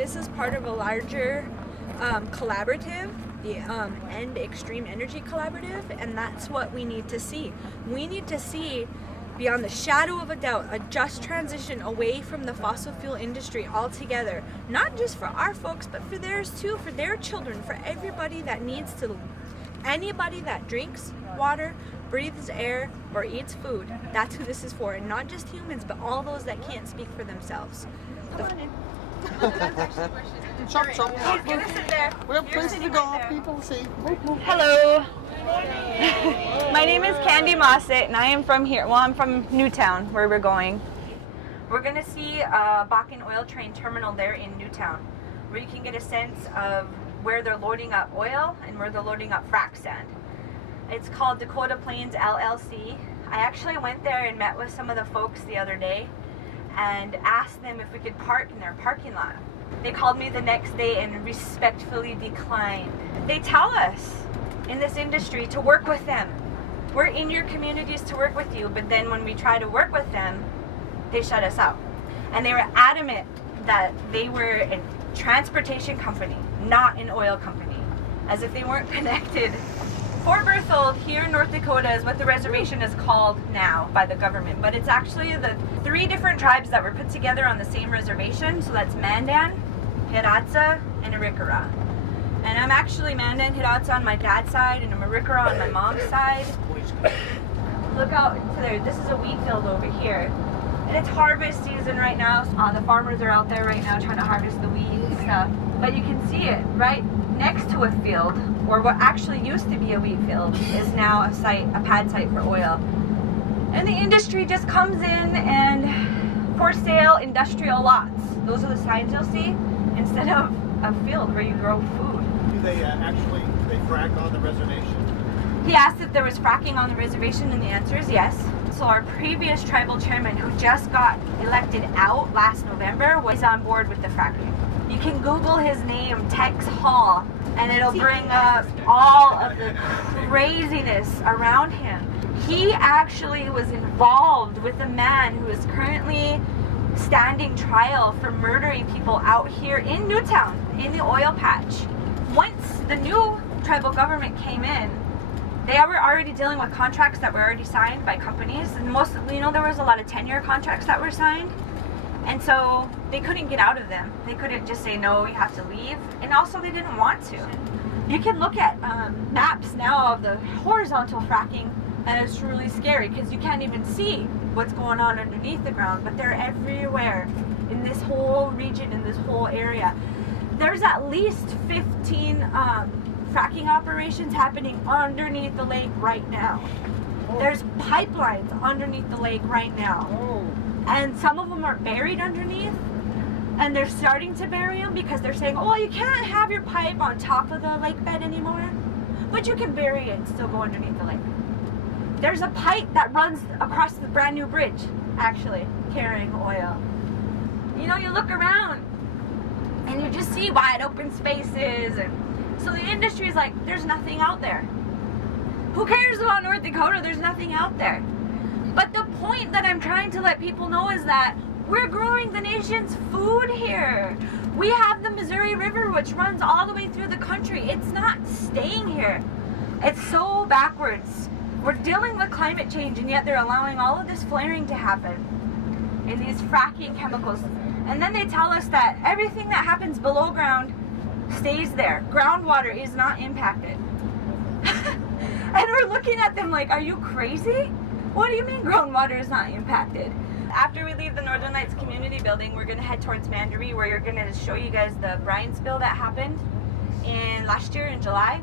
this is part of a larger collaborative, the End Extreme Energy Collaborative, and that's what we need to see. We need to see, beyond the shadow of a doubt, a just transition away from the fossil fuel industry altogether. Not just for our folks, but for theirs too, for their children, for everybody that needs to, anybody that drinks water, breathes air, or eats food. That's who this is for, and not just humans, but all those that can't speak for themselves. Come on in. Chop, chop. He's gonna sit there. We have places to go, people to see. Hello. My name is Kandi Mossett, and I am from here. Well, I'm from Newtown, where we're going. We're gonna see a Bakken oil train terminal there in Newtown, where you can get a sense of where they're loading up oil and where they're loading up frac sand. It's called Dakota Plains LLC. I actually went there and met with some of the folks the other day and asked them if we could park in their parking lot. They called me the next day and respectfully declined. They tell us in this industry to work with them. We're in your communities to work with you, but then when we try to work with them, they shut us out. And they were adamant that they were a transportation company, not an oil company, as if they weren't connected. Fort Berthold here in North Dakota is what the reservation is called now by the government, but it's actually the 3 different tribes that were put together on the same reservation. So that's Mandan, Hidatsa, and Arikara. And I'm actually Mandan, Hidatsa on my dad's side, and I'm Arikara on my mom's side. Look out to there. This is a wheat field over here. And it's harvest season right now. The farmers are out there right now trying to harvest the wheat and stuff. But you can see it right next to a field, or what actually used to be a wheat field, is now a pad site for oil. And the industry just comes in and for sale industrial lots. Those are the signs you'll see, instead of a field where you grow food. Do they frack on the reservation? He asked if there was fracking on the reservation, and the answer is yes. So our previous tribal chairman, who just got elected out last November, was on board with the fracking. You can Google his name, Tex Hall, and it'll bring up all of the craziness around him. He actually was involved with a man who is currently standing trial for murdering people out here in Newtown, in the oil patch. Once the new tribal government came in, they were already dealing with contracts that were already signed by companies, and there was a lot of 10-year contracts that were signed. And so they couldn't get out of them. They couldn't just say, no, you have to leave. And also they didn't want to. You can look at maps now of the horizontal fracking, and it's really scary because you can't even see what's going on underneath the ground, but they're everywhere in this whole region, in this whole area. There's at least 15 fracking operations happening underneath the lake right now. There's pipelines underneath the lake right now. And some of them are buried underneath, and they're starting to bury them because they're saying, oh, you can't have your pipe on top of the lake bed anymore, but you can bury it and still go underneath the lake. There's a pipe that runs across the brand new bridge, actually, carrying oil. You look around and you just see wide open spaces, and so the industry is like, there's nothing out there. Who cares about North Dakota? There's nothing out there. But the point that I'm trying to let people know is that we're growing the nation's food here. We have the Missouri River, which runs all the way through the country. It's not staying here. It's so backwards. We're dealing with climate change, and yet they're allowing all of this flaring to happen in these fracking chemicals. And then they tell us that everything that happens below ground stays there. Groundwater is not impacted. And we're looking at them like, are you crazy? What do you mean groundwater is not impacted? After we leave the Northern Lights Community Building, we're going to head towards Mandaree, where you're going to show you guys the brine spill that happened last year in July.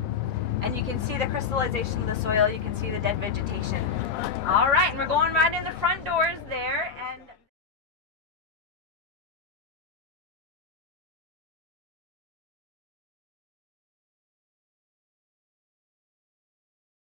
And you can see the crystallization of the soil, you can see the dead vegetation. All right, and we're going right in the front doors there.